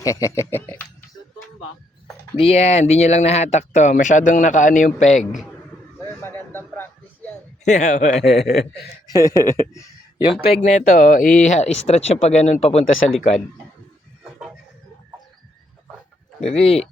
Tutumba. Di yan, di nyo lang nahatak to. Masyadong nakaano yung peg. Sir, magandang practice yan. Yung peg na ito, i-stretch nyo pa ganun papunta sa likod. Dali.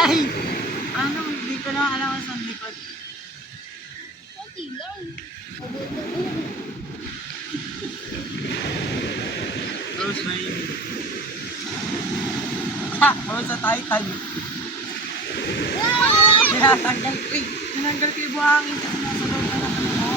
Ay! Ano? Hindi ko na alam sa likod. Konti lang. Rose Rain. Ha! Rose sa Titan. Tinatanggal ko eh. Tinanggal ko yung buhangin kasi nasa loob na lang ako.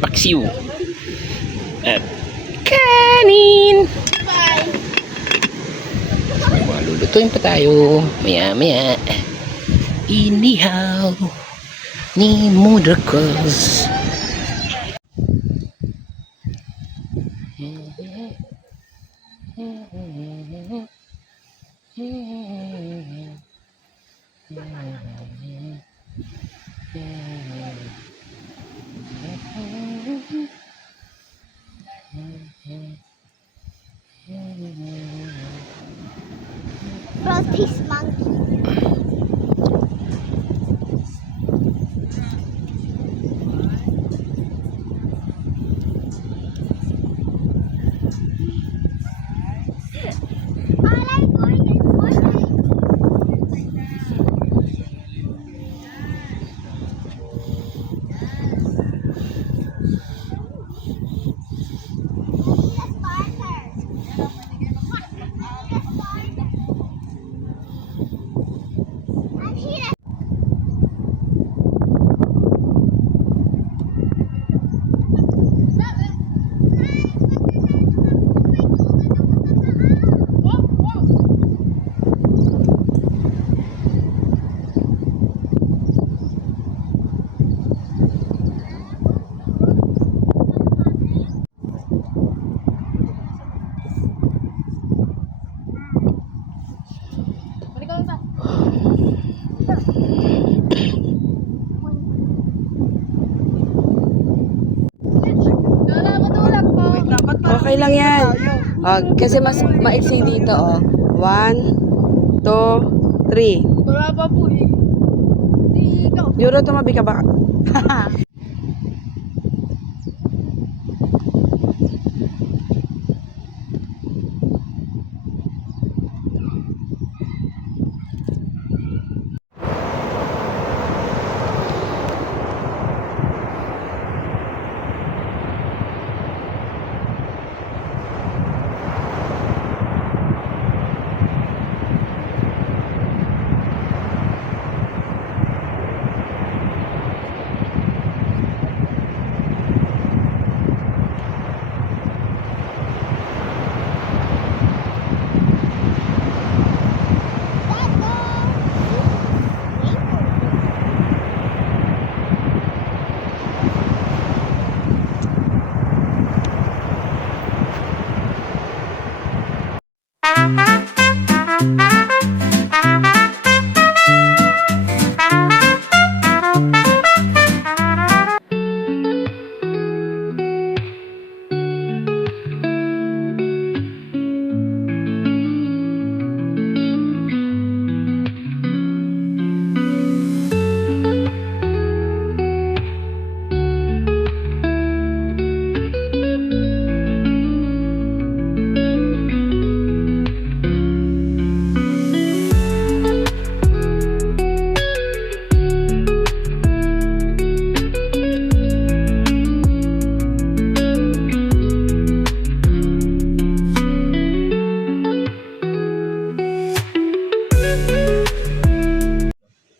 Paksiw. At kanin. Malulutuin pa tayo. Maya maya. Inihaw ni Mudrakos. World Peace Monkey. I like going in Fortnite. Wait lang, ba't parang Okay lang yan. tayo? Kasi mas maiksi dito, oh. 1, 2, 3. Wala pa po eh. Di ikaw. Euro, tumabi ka ba?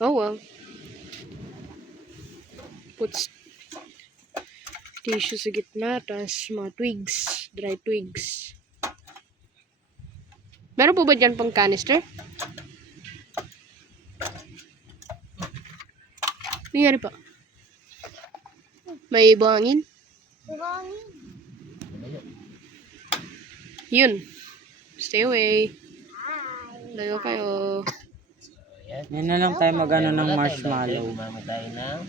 Oh well. Put tissue sa gitna, tapos mga twigs, dry twigs. Meron po ba dyan pang canister? Nangyari pa. May buhangin? Yun. Stay away. Layo kayo. Yan na lang tayo mag-ano ng marshmallow. Mamatay ng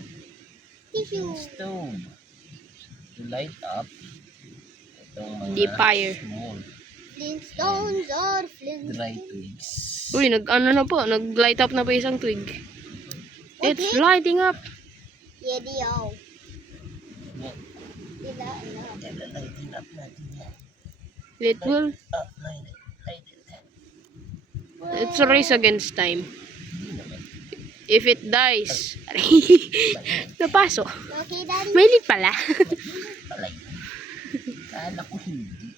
stone. To light up itong mga Di fire. small Flintstones or Flintstones. dry twigs. Uy, nag-light up na pa isang twig. It's lighting up. Yedio. Yan. Lighting up natin yan. It will. Up, light it. It's a race against time. If it dies, napaso. Okay, Daddy. May lead pala. Palay. Kala ko hindi.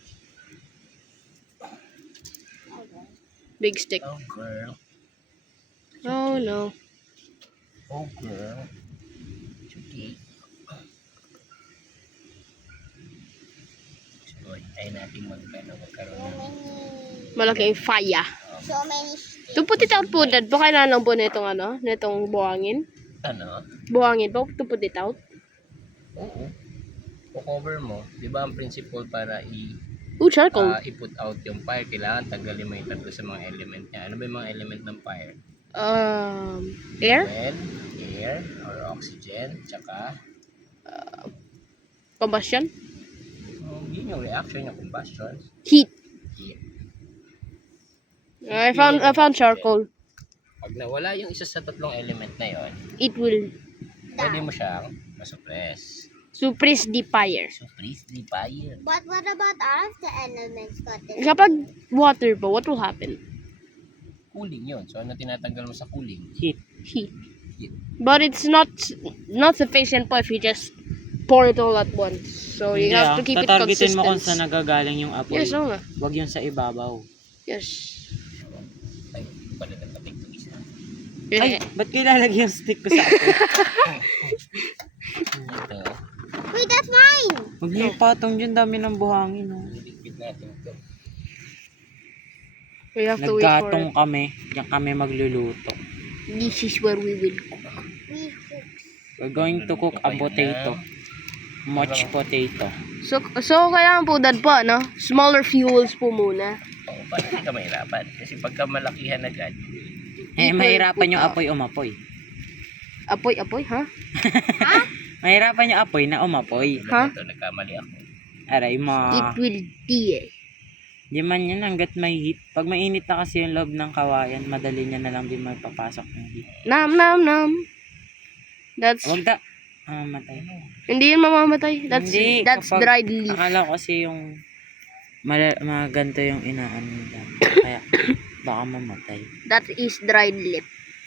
Big stick. Oh girl. Oh no. Oh girl. It's okay. So, tayo natin magkaroon ng Malaking fire. So many sticks. To put it out po, Dad. Baka kailangan po netong buhangin. ano? Buhangin po, to put it out. Oo. O-cover mo. Di ba ang principle para Ooh, charcoal. i-put out yung fire, kailangan tanggalin mo yung tatlo sa mga element niya. Ano ba yung mga element ng fire? Air? Well, air or oxygen, tsaka Combustion? yun yung reaction, yung combustion. Heat. Heat. I found charcoal. Pag nawala yung isa sa tatlong element na yon, It will pwede mo siyang masuppress. suppress the fire. Suppress the fire. But what about all of the elements got in? Kapag water po, what will happen? Cooling yun. So, ano tinatanggal mo sa cooling? Heat. But it's not sufficient po if you just pour it all at once. So you have to keep it tatargetin consistent. mo kung saan nagagaling yung apoy. Yes, oo nga. Huwag yung sa ibabaw. Yes. Ay, pala na pating ito isa. Ay, ba't kailalagay yung stick ko sa apoy? Ito. Wait, that's mine! Huwag niyo ipatong dyan, dami ng buhangin. Oh. Liquid natin ito. We have to wait for Naggatong it. kami, diyan kami magluluto. This is where we will cook. We cook. We're going to cook a potato. Mashed potato. So kailangan po dad po, no? Smaller fuels po muna. Oo, paano hindi ka mahirapan? Kasi pagka malakihan agad, Mahirapan yung apoy umapoy. Apoy, ha? Mahirapan yung apoy na umapoy. Ha? ito, nagkamali ako. Aray mo. It will die. Di man yan hanggat may heat. Pag mainit na kasi yung loob ng kawayan, madali niya na lang din magpapasok ng heat. Nam. That's Huwag da. Matay. hindi yun mamamatay. That's Hindi, kapag- dried leaf. Akala ko kasi yung ganito yung inaan nila. Kaya baka mamatay. That is dried leaf.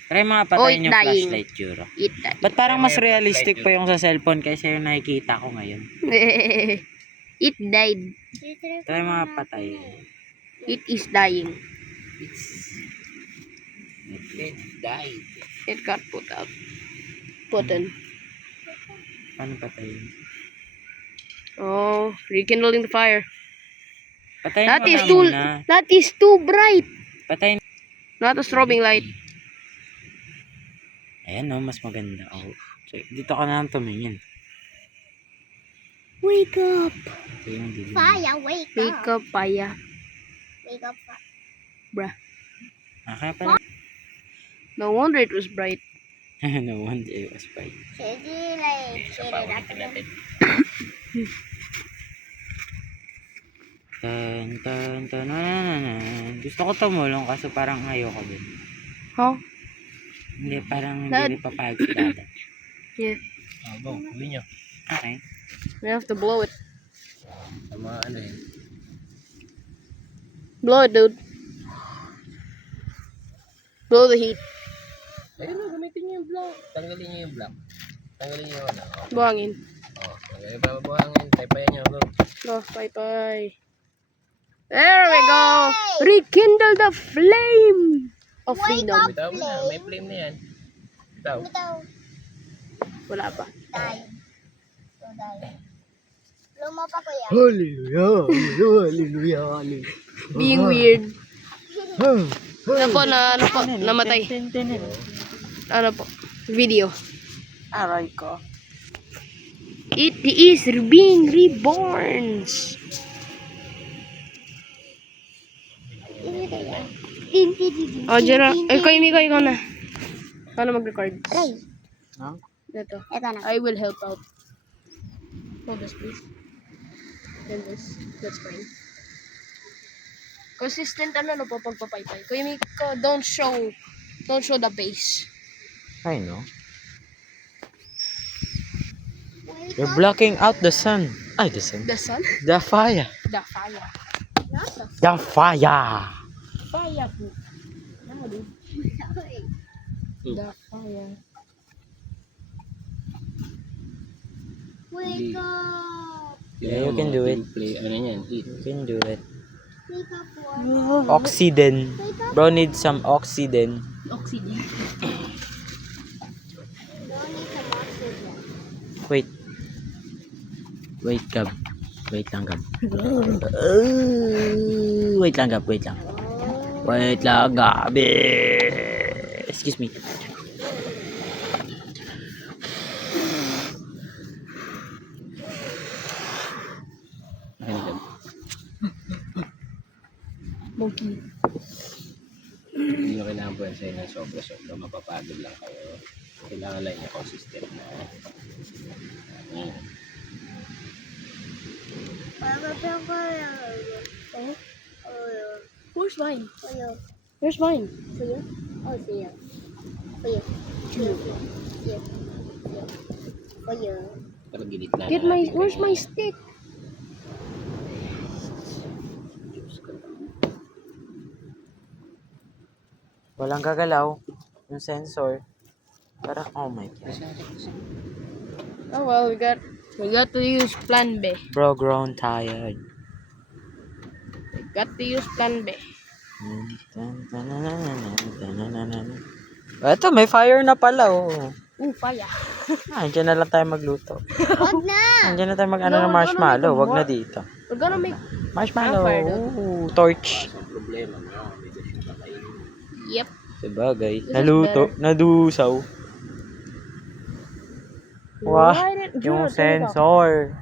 Try mga Oh, patayin it's yung dying. flashlight, Juro. It died. Ba't parang mas realistic pa yung sa cellphone kaysa yung nakikita ko ngayon? It died. Try mga patay. It is dying. It died. It got put out. Put in. Paano patayin? Oh, rekindling the fire. Patayin That mo is na too muna. that is too bright. Patayin. Not a strobing light. Ayan o, mas maganda. Oh. So, dito ka na lang tumingin. Wake up. Ito yung dilim. Fire, wake Wake up. up, Paya. Wake up. Bruh. Kaya pala. No wonder it was bright. No wonder it was bright. Shady, like, So, shady paulitin natin. Tan. Gusto ko tumulong kaso parang ayoko din. Huh? Hindi, parang Dad. hindi papayag si Dada. Yeah. Go, gawin nyo. Okay. We have to blow it. Sa mga ano eh. Blow it, dude. Blow the heat. Ayun na, gamitin nyo yung block. Tanggalin nyo yung block. Tanggalin nyo yung ano. Buhangin. Tanggalin pa buhangin. Taypayan nyo. Go. Oh, bye. There we go. Rekindle the flame of freedom. Bitaw mo na. May flame na yan. Bitaw. Bitaw. Wala pa. Die. So, die. Luma pa ko yan. Being weird. Ano po, namatay. Ano po, video. Aray ko. It is being reborn. Oh, Jera. Ay, ikaw na. Paano mag-record? Aray. No? Ito. Ito na. I will help out. Hold this, please. Then this. That's fine. Consistent ano po pagpapaypay. Kuya Miko, don't show the base. I know. Wake You're up. blocking out the sun. Ay, the sun. The sun? The fire. The fire. Not the The fire. fire po. No, dude. The fire. Wake up. Yeah, you can do it. Play, ano yan? Heat. You can do it. Wake up, boy. Oxygen. Bro need some oxygen. Oxygen. Don't need some oxygen. Wait. Wait, Gab. Wait lang, Gab. Wait lang, Gab. Wait lang. Wait lang, Gab. Excuse me. Monkey. Hindi nyo kailangan po yan sa'yo ng sobra-sobra. Mapapagod lang kayo. Kailangan lang niya consistent na. Oh? Where's mine? Ayaw. Where's mine? For you? Oh, for you. For you. Here. For you. Pero gilid na Get my, where's my stick? Walang gagalaw. Yung sensor. Parang, oh my God. Oh well, we got to use plan B. Bro, grown tired. Got to use plan B. Eto, may fire na pala, oh. Ooh, fire. Andiyan na lang tayo magluto. Wag na! Andiyan na tayo mag-ano No, ng marshmallow. we're Wag gonna na dito. We're gonna make Marshmallow. Campfire, no? Ooh, torch. Ang problema mo, may gusto ka kainin. Yep. Sabagay. This is Naluto. Nadusaw. Wow. Right, Yung turn it off. sensor.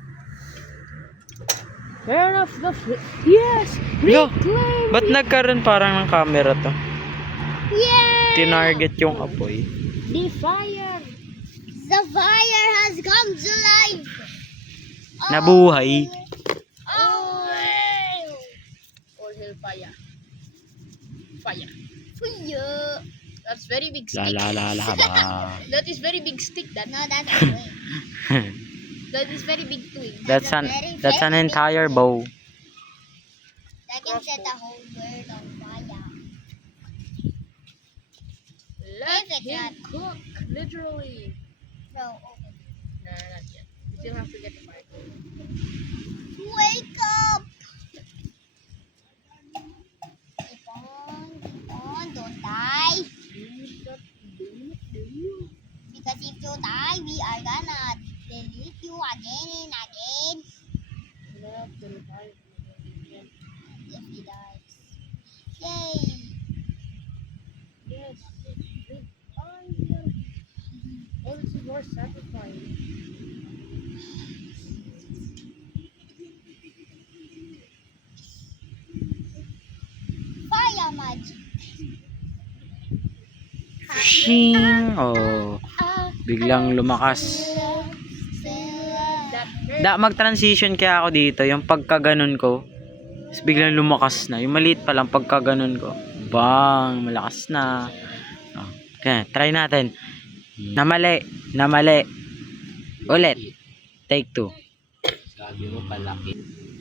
Fair enough. Yes! No. Reclaim! Ba't nagkaroon parang ng camera to? Yeah! Tinarget yung apoy. The fire! The fire has come to life! Nabuhay. Oh! All hell fire. Fire. For you! That's very big La stick. la la la ba. That is very big stick. No, that's a twig. That is very big twig. That's an entire bow. That can set the whole world on fire. Let If it's him not- cook. Literally. No, open. Nah, not yet. We still have to get the fire. Wake up! Keep on, don't die. Because if you die, we are gonna delete you again and again. If he dies. Yay! Yes. Oh, this is more satisfying. Fire magic. Shing! Oh. Biglang lumakas. Mag-transition kaya ako dito. Yung pagkaganon ko. Tapos biglang lumakas na. Yung maliit pa lang pagkaganon ko. Bang! Malakas na. Oh. Okay, try natin. Namali. Ulit. Take 2. Sabi mo palaki.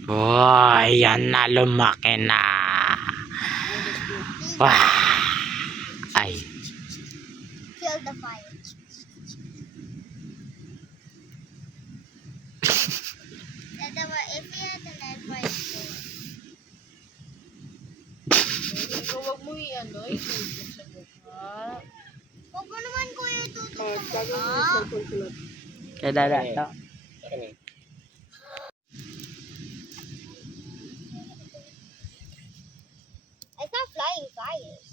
Oh, yan na. Lumaki na. Wah! Ay. Kill the fire. If you had the net fire, Huwag mo i-ano, i-focus sa mukha. huwag mo naman kuya itutok sa mukha. Kaya dada ito. I saw flying fires.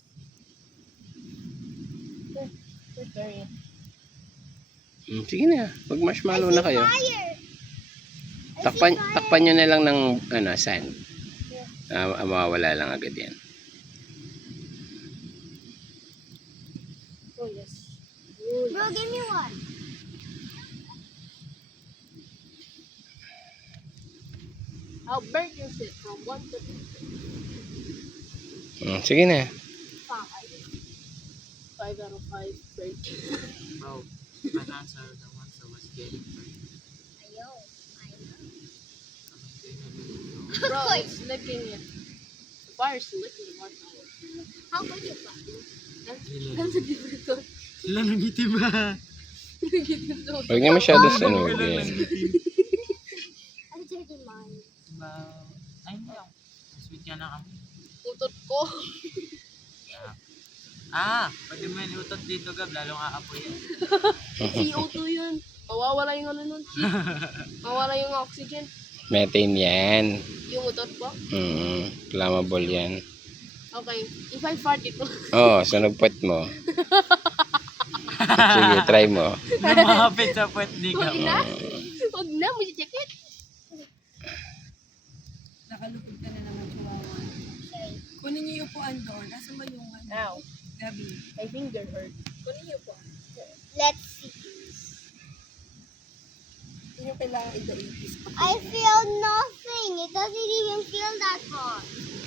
Sige na. Mag-marshmallow na kayo. Fire! Takpan nyo na lang ng sand. Mawawala lang agad yan. Oh, yes. Bro, give me one. I'll burn your shit from 1 to 3. Sige na. 5 out of 5. Burn. Bro, my hands are the ones that was getting burned. Ayo, I know. Bro, it's licking it. The fire's licking the marshmallow. How could you fuck? That's a different one. Sila nangitim ba? Huwag niya masyado sa yan. I'm dirty mine. Ay, hindi ako. Sweet ka na kami. Utot ko. Pwede mo yung utot dito, Gab. Lalong aapoy yan. CO2 yun. Mawawala yung ano nun. Mawawala yung oxygen. Methane yan. Yung utot ko. Flammable yan. Okay. If I fart ito. Oo, sunog puwet mo. Sige, try mo. Lumapit sa puwet ni Gab. Huwag na. Huwag na. Music it. Nakalupig ka na naman, Chihuahua. Kunin niyo yung upuan doon. Nasaan ba yung Ow. Gabi? My finger hurt. Kunin niyo po. Let's see. Hindi nyo kailangan i-daigis pa. I feel nothing. It doesn't even feel that hot.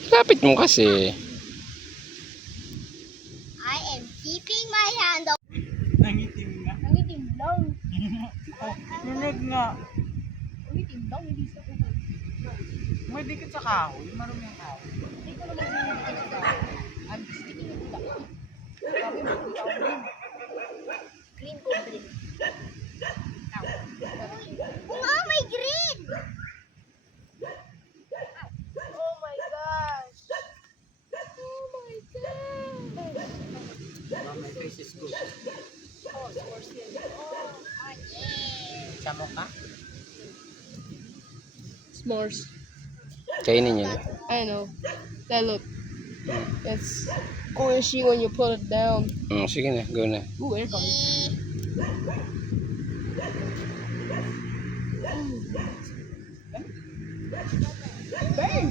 Lapit mo kasi. keeping my hand up. Nangitim nga. Nangitim lang. Lunod nga. Nangitim lang, hindi sa ulo. May dikit sa kahoy. Marumi ang kahoy. Hindi ko naman nangitim sa dami. I'm just sticking it to the Sabi mo, hindi ako green. Green ko green. Oo, may green! Oh my gosh! Oh my god! My face is good. Oh, scores yan. Oh, yeah! Samo ka? S'mores. Kainin nyo. I know. That look. It's squishy when you put it down. Sige na, go na. Ooh, air coming. Burn!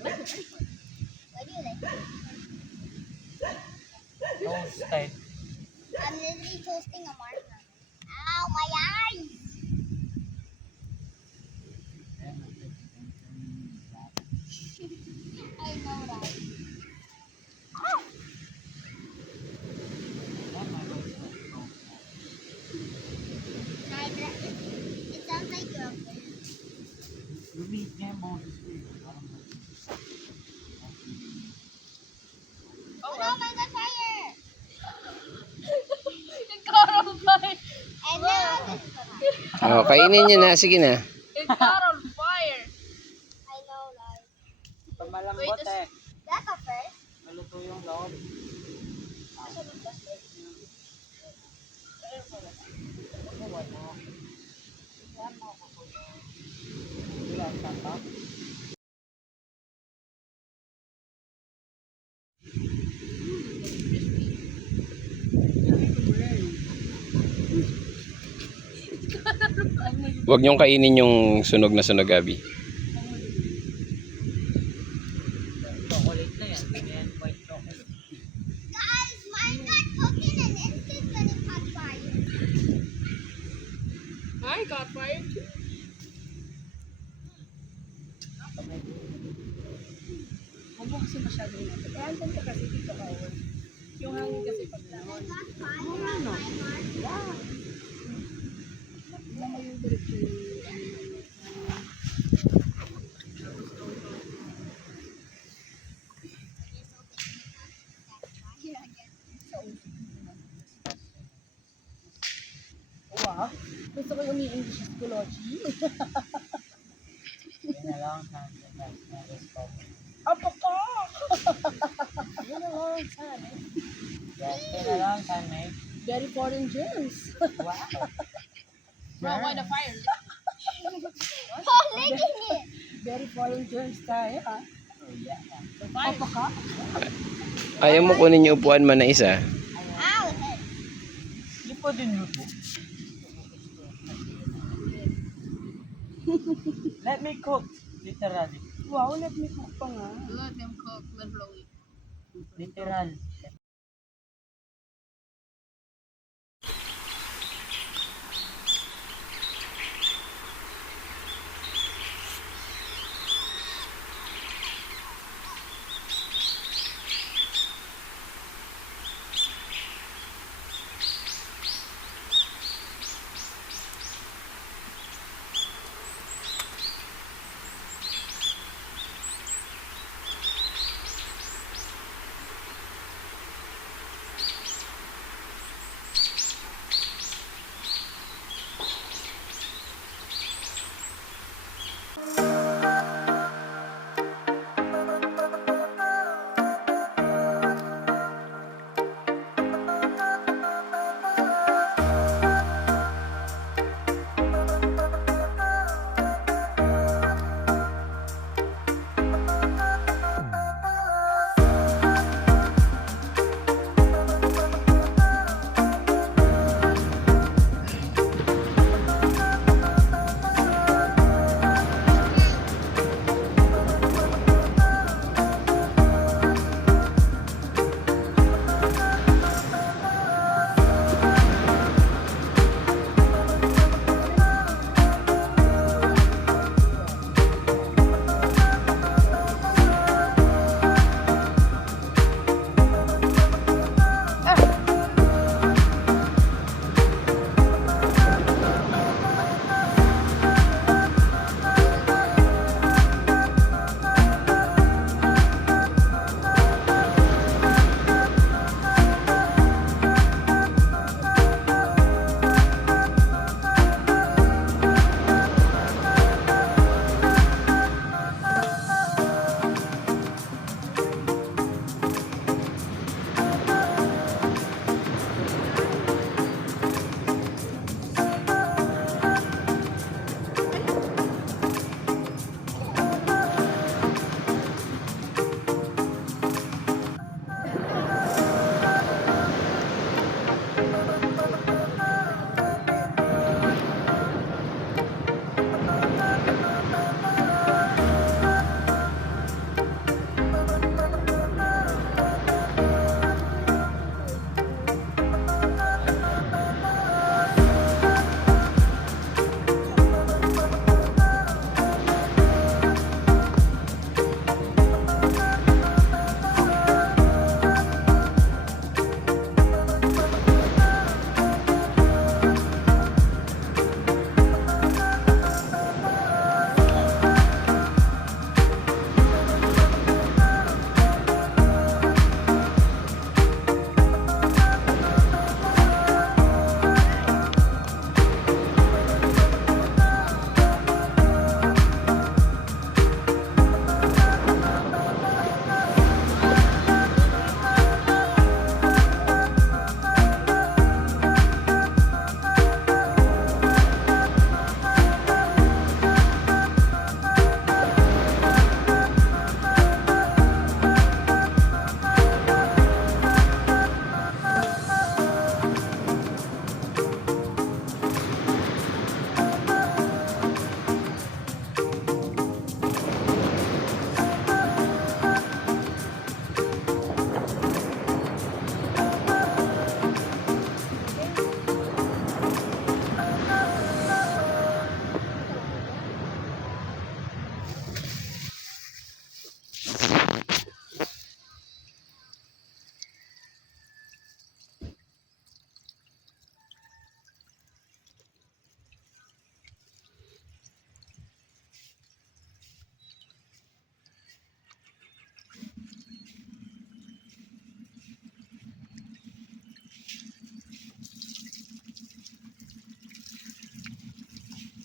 Why do you like it? Toasted. I'm literally toasting a marshmallow. Ow, my eyes! I know that. Ow! It sounds like you're a bird. Oh, no, my God, fire! It caught on fire. And now this is what happened. Kainin nyo na. Sige na. It caught on fire. I know, like. Pamalambot eh. That's a first. Maluto yung loob. Huwag nyong kainin yung sunog na sunog, Abby. Chocolate na yan. Hindi yan white chocolate. Guys, mine got cooked in an instant when it caught fire. I got fired too. Huwag mo kasi masyado yun. Kaya andun ka kasi dito ka. Yung hangin kasi pag naman. Got fire on my heart. Wow. Gusto ko yung umi-English psychology. Yun na lang sa response. Apa ka? Yun na lang, sana. Yes, yun na lang sa may. Very foreign germs. Wow. Bro, why the fire? Oh, licking it. Very foreign germs tayo, ha? Oh, yeah. Apa ka? Ayaw mo kunin yung upuan mo na isa. Ow, it hurt. Hindi po din luto. Let me cook. Literally. Wow, let me cook pa nga. Let them cook literally. Literal.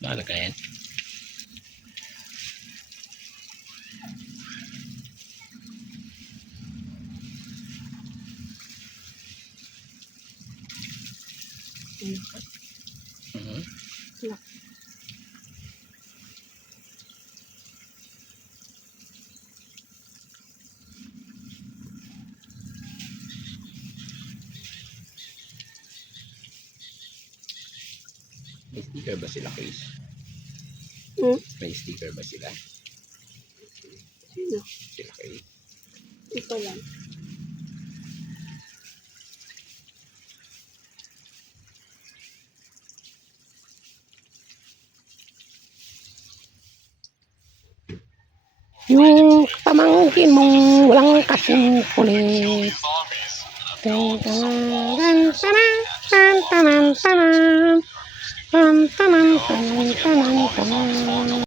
Mahalaga yan. Mhm. May sticker ba sila, Chris? Hmm? May sticker ba sila? Sino? Sila, Chris? Ito lang. Yung pamangkin mong walang kasing kulit. Tan tanan tanan tan tanan tanan tan tanan tanan tanan tanan.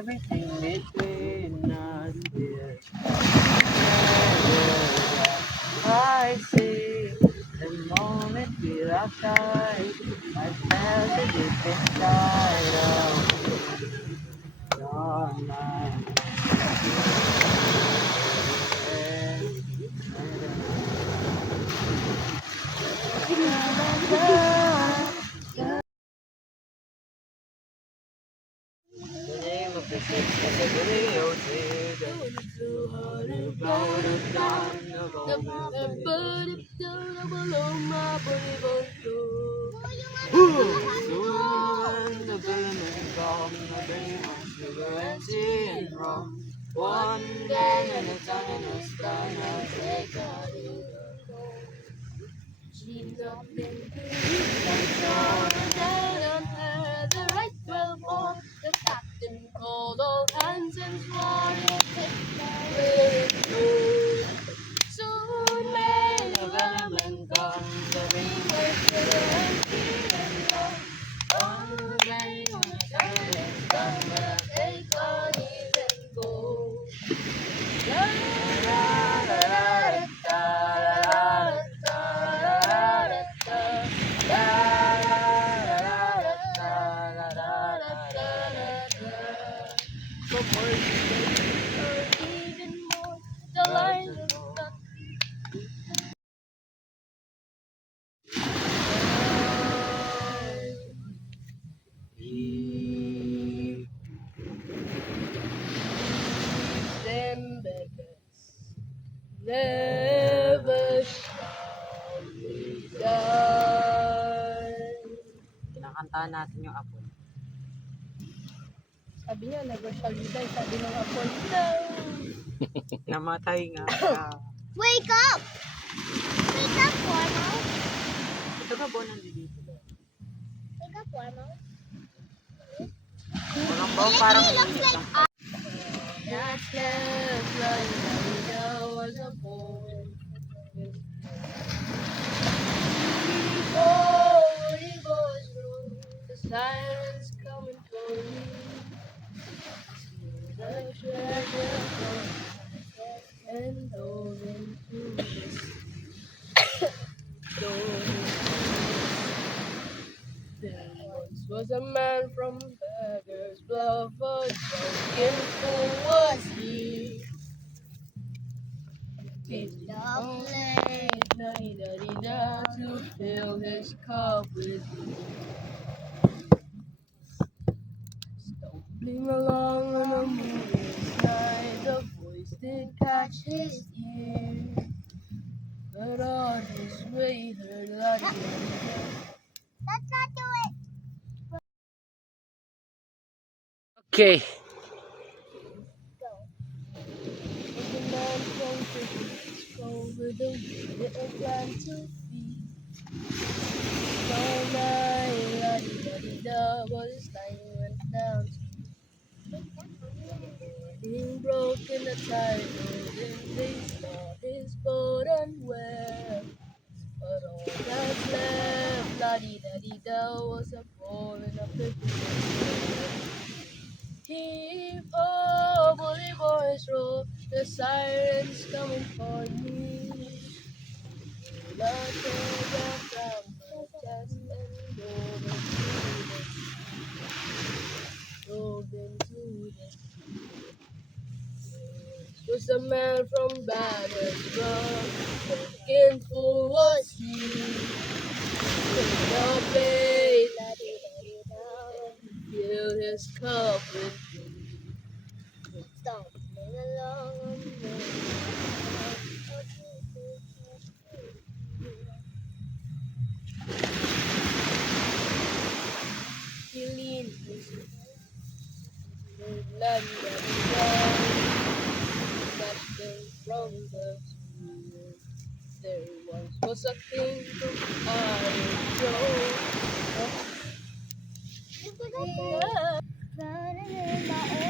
Everything between us, dear. I see the moment we locked eyes. I felt it deep inside of your mind. The name of the ship is a video one day and it's on a star, She's up in control, and on her the right well bore. The captain called all hands and swore he'd take my way. Soon may the wellerman come, the ring was clear and clear and long. On the way, on the time is done, we'll take our leave and go. La la la la la la la la la. But words or even more, the lines of the them beggars never shall we die. Kinakantahan natin yung apple. Sabi niya, never shall we die. Sabi ng apple, no. Namatay nga siya. Wake up! Wake up, Warmo. Ito ba bo nandito? Wake up, Warmo. Walang ba parang Looks like That left like there was a boy. Holy boys roll, the sirens coming for me. The treasure and dove into this door. There once was a man from Beggar's Bluff, but broken fool was he. He stopped late night to fill his cup with me. Stumbling along on a moonless night, the voice did catch his ear. But on his way, heard a Let's not do it. Okay. the man from the over the little plan to feed. All night, la-di-da-di-da, but his time went down. Morning broke in the tide, and they saw his boat unwell. But all that's left, la-di-da-di-da, was a falling up the hill. Heave ho, bully boys roll, the sirens coming for me. The treasure from the chest and dove into the was a man from Battersburg, looking for was he. The bay, fill his cup with Stumbling along he leaned his land and snatched from the sea. There once was a king from Iron Throne. running in my